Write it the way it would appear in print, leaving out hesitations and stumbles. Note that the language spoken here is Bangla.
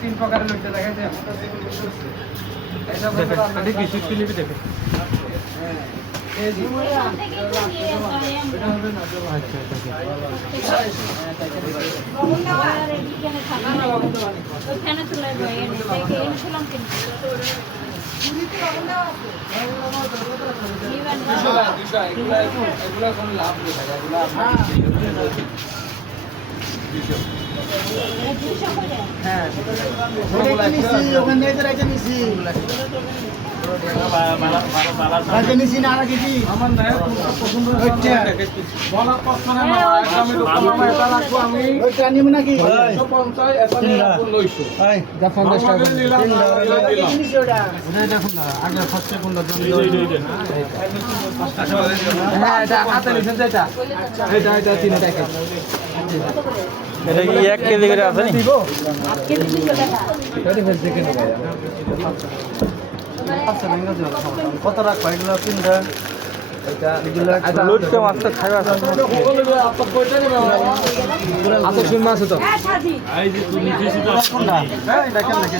তিন প্রকারের লোকটা দেখাইছে এটা কি 1 কেজি করে আছে নি কত রাখবা এগুলো তিনটা লুটকে মাছ তো খাইবা আচ্ছা শুনবা আছে তো এই যে তুমি দিছিস তো হ্যাঁ এটা কেন নাকি